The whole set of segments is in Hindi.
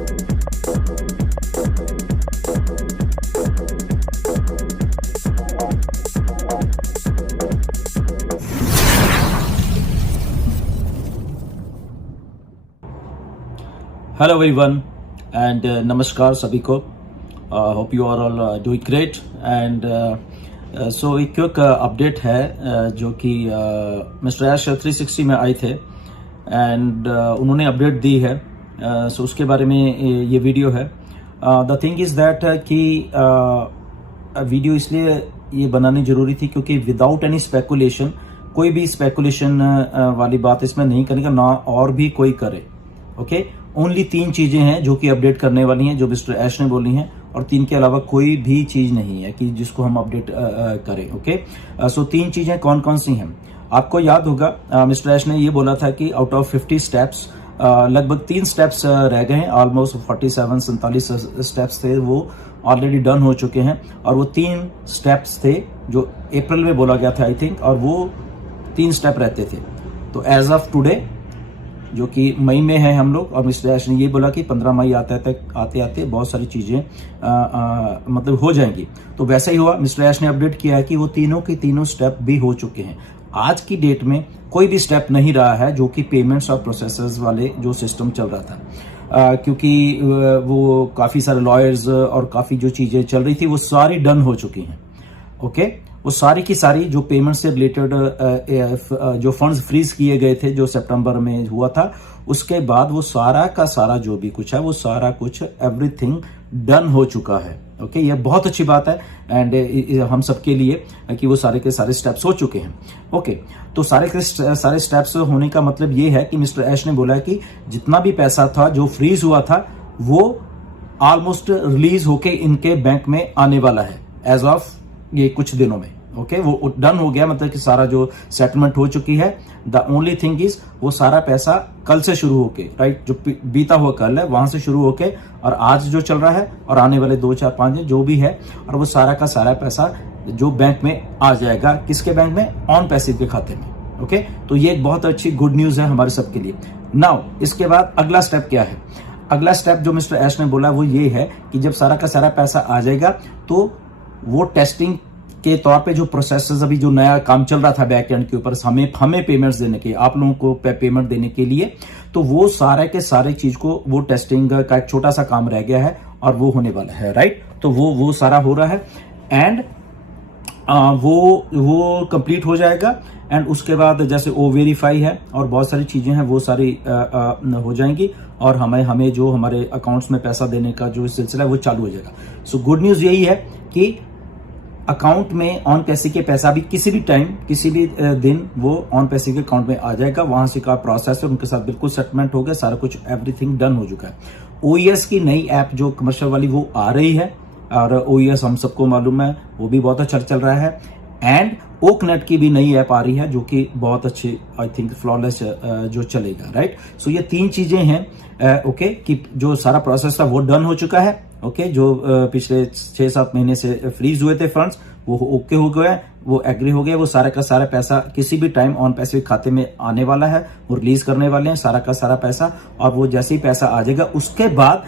हेलो एवरीवन एंड नमस्कार सभी को। Hope you are all doing great and so एक क्विक अपडेट है जो कि मिस्टर ऐश 360 में आए थे एंड उन्होंने अपडेट दी है। सो उसके बारे में ये वीडियो है। द थिंग इज़ दैट कि वीडियो इसलिए ये बनानी ज़रूरी थी क्योंकि विदाउट एनी स्पेकुलेशन, कोई भी स्पेकुलेशन वाली बात इसमें नहीं करने का, ना और भी कोई करे। ओके ओनली 3 चीजें हैं जो कि अपडेट करने वाली हैं, जो मिस्टर ऐश ने बोली हैं, और 3 के अलावा कोई भी चीज नहीं है कि जिसको हम अपडेट करें। ओके सो 3 चीजें कौन कौन सी हैं आपको याद होगा। मिस्टर ऐश ने ये बोला था कि आउट ऑफ 50 स्टेप्स लगभग 3 स्टेप्स रह गए हैं। ऑलमोस्ट 47 स्टेप्स थे वो ऑलरेडी डन हो चुके हैं, और वो 3 स्टेप्स थे जो अप्रैल में बोला गया था आई थिंक, और वो 3 स्टेप रहते थे। तो एज ऑफ टुडे जो कि मई में है हम लोग, और मिस्टर ऐश ने ये बोला कि 15 मई आते आते बहुत सारी चीजें मतलब हो जाएंगी। तो वैसा ही हुआ। मिस्टर ऐश ने अपडेट किया है कि वो तीनों के तीनों स्टेप भी हो चुके हैं। आज की डेट में कोई भी स्टेप नहीं रहा है जो कि पेमेंट्स और प्रोसेसर्स वाले जो सिस्टम चल रहा था, क्योंकि वो काफी सारे लॉयर्स और काफी जो चीजें चल रही थी वो सारी डन हो चुकी हैं। ओके वो सारी की सारी जो पेमेंट से रिलेटेड जो फंड्स फ्रीज किए गए थे जो सितंबर में हुआ था, उसके बाद वो सारा का सारा जो भी कुछ है वो सारा कुछ एवरीथिंग डन हो चुका है। ओके ये बहुत अच्छी बात है एंड हम सबके लिए कि वो सारे के सारे स्टेप्स हो चुके हैं। ओके तो सारे के सारे स्टेप्स होने का मतलब ये है कि मिस्टर ऐश ने बोला कि जितना भी पैसा था जो फ्रीज हुआ था वो ऑलमोस्ट रिलीज होके इनके बैंक में आने वाला है एज ऑफ ये कुछ दिनों में। ओके वो डन हो गया, मतलब कि सारा जो सेटलमेंट हो चुकी है। द ओनली थिंग इज वो सारा पैसा कल से शुरू होके, राइट, जो बीता हुआ कल है वहां से शुरू होके और आज जो चल रहा है और आने वाले 2 4 5 दिन जो भी है, और वो सारा का सारा पैसा जो बैंक में आ जाएगा। किसके बैंक में? ऑन पैसिव के खाते में। ओके तो ये एक बहुत अच्छी गुड न्यूज है हमारे सबके लिए। नाउ इसके बाद अगला स्टेप क्या है? अगला स्टेप जो मिस्टर ऐश ने बोला वो ये है कि जब सारा का सारा पैसा आ जाएगा तो वो टेस्टिंग के तौर पे जो प्रोसेसर्स अभी जो नया काम चल रहा था बैक एंड के ऊपर हमें पेमेंट्स देने के, आप लोगों को पेमेंट देने के लिए, तो वो सारे के सारे चीज को वो टेस्टिंग का एक छोटा सा काम रह गया है और वो होने वाला है, राइट। तो वो सारा हो रहा है एंड वो कंप्लीट हो जाएगा एंड उसके बाद जैसे ओ वेरीफाई है और बहुत सारी चीजें हैं वो सारी हो जाएंगी और हमें जो हमारे अकाउंट्स में पैसा देने का जो सिलसिला है वो चालू हो जाएगा। सो गुड न्यूज यही है कि अकाउंट में ऑन पैसे के पैसा भी किसी भी टाइम किसी भी दिन वो ऑन पैसे के अकाउंट में आ जाएगा। वहां से का प्रोसेस है उनके साथ बिल्कुल सेटलमेंट हो गया, सारा कुछ एवरीथिंग डन हो चुका है। ओईएस की नई ऐप जो कमर्शियल वाली वो आ रही है और ओईएस हम सबको मालूम है वो भी बहुत अच्छा चल रहा है एंड ओकनेट की भी नई ऐप आ रही है जो कि बहुत अच्छी आई थिंक फ्लॉलेस जो चलेगा, राइट। सो ये 3 चीजें हैं ओके कि जो सारा प्रोसेस था वो डन हो चुका है। ओके जो पिछले 6-7 महीने से फ्रीज हुए थे फंड्स वो ओके हो गए, वो एग्री हो गए, वो सारा का सारा पैसा किसी भी टाइम ऑन पैसे खाते में आने वाला है, वो रिलीज करने वाले हैं सारा का सारा पैसा। और वो जैसे ही पैसा आ जाएगा उसके बाद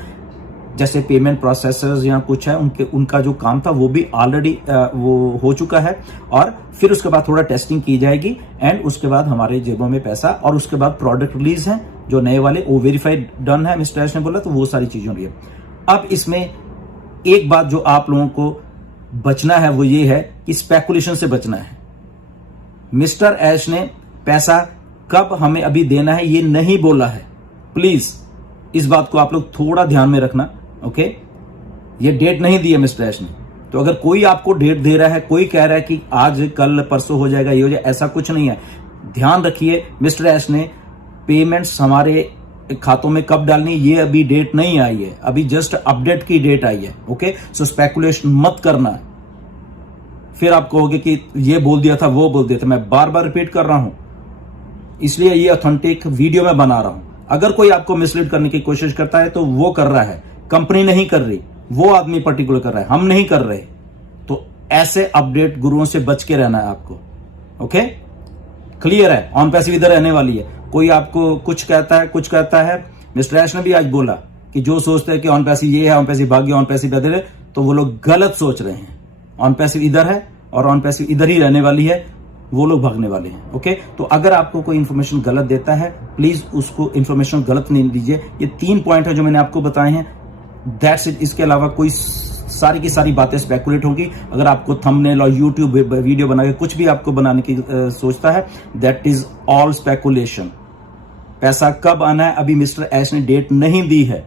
जैसे पेमेंट प्रोसेसर्स या कुछ है उनका जो काम था वो भी ऑलरेडी वो हो चुका है और फिर उसके बाद थोड़ा टेस्टिंग की जाएगी एंड उसके बाद हमारे जेबों में पैसा और उसके बाद प्रोडक्ट रिलीज है जो नए वाले वो वेरीफाइड डन है मिस्टर ऐश ने बोला, तो वो सारी चीजें हो रही है। अब इसमें एक बात जो आप लोगों को बचना है वो ये है कि स्पेकुलेशन से बचना है। मिस्टर ऐश ने पैसा कब हमें अभी देना है ये नहीं बोला है, प्लीज इस बात को आप लोग थोड़ा ध्यान में रखना। ओके ये डेट नहीं दी है मिस्टर ऐश ने, तो अगर कोई आपको डेट दे रहा है, कोई कह रहा है कि आज कल परसों हो जाएगा ये हो जाएगा, ऐसा कुछ नहीं है। ध्यान रखिए मिस्टर ऐश ने पेमेंट्स हमारे खातों में कब डालनी ये अभी डेट नहीं आई है, अभी जस्ट अपडेट की डेट आई है। ओके सो स्पेकुलेशन मत करना, फिर आप कहोगे कि ये बोल दिया था वो बोल दिया था। मैं बार बार रिपीट कर रहा हूं इसलिए ये ऑथेंटिक वीडियो में बना रहा हूं। अगर कोई आपको मिसलीड करने की कोशिश करता है तो वो कर रहा है, कंपनी नहीं कर रही, वो आदमी पर्टिकुलर कर रहा है, हम नहीं कर रहे। तो ऐसे अपडेट गुरुओं से बच के रहना है आपको। ओके क्लियर है, ऑन पैसिव इधर रहने वाली है। कोई आपको कुछ कहता है मिस्टर ऐश ने भी आज बोला कि जो सोचते हैं कि ऑन पैसिव ये है, ऑन पैसिव भाग्य, ऑन पैसिव इधर है, तो वो लोग गलत सोच रहे हैं। ऑन पैसिव इधर है और ऑन पैसिव इधर ही रहने वाली है, वो लोग भागने वाले हैं। ओके, तो अगर आपको कोई इंफॉर्मेशन गलत देता है, प्लीज उसको इंफॉर्मेशन गलत नहीं दीजिए। ये 3 पॉइंट है जो मैंने आपको बताए हैं, दैट्स इट। इसके अलावा कोई सारी की सारी बातें स्पेकुलेट होंगी। अगर आपको थंबनेल और यूट्यूब वीडियो बना के कुछ भी आपको बनाने की सोचता है, दैट इज ऑल स्पेकुलेशन। पैसा कब आना है अभी मिस्टर ऐश ने डेट नहीं दी है।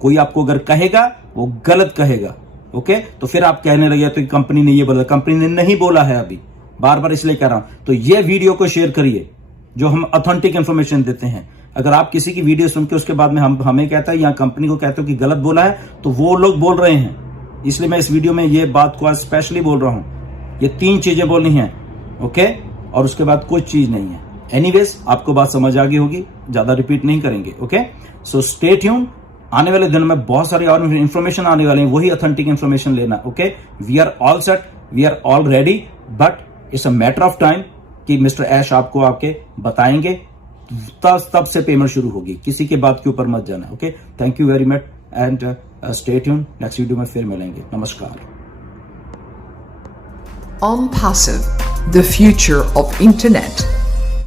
कोई आपको अगर कहेगा वो गलत कहेगा। ओके, तो फिर आप कहने लगे तो कंपनी ने ये बोला, कंपनी ने नहीं बोला है अभी, बार बार इसलिए कह रहा हूं। तो ये वीडियो को शेयर करिए जो हम ऑथेंटिक इंफॉर्मेशन देते हैं। अगर आप किसी की वीडियो सुन के उसके बाद में हमें कहता है या कंपनी को कहते हो कि गलत बोला है, तो वो लोग बोल रहे हैं। इसलिए मैं इस वीडियो में ये बात को आज स्पेशली बोल रहा हूं। ये 3 चीजें बोलनी है, ओके, और उसके बाद कुछ चीज नहीं है। एनीवेज, आपको बात समझ आ गई होगी, ज्यादा रिपीट नहीं करेंगे। Okay, so stay tune. आने वाले दिनों में बहुत सारी और इंफॉर्मेशन आने वाले हैं, वही ऑथेंटिक इंफॉर्मेशन लेना। Okay, we are all set, we are all ready, but it's a matter of time कि मिस्टर ऐश आपको आपके बताएंगे, तब से पेमेंट शुरू होगी। किसी के बात के ऊपर मत जाना। Okay, thank you very much and stay tune. Next video में फिर मिलेंगे। नमस्कार। OnPassive, the future of internet.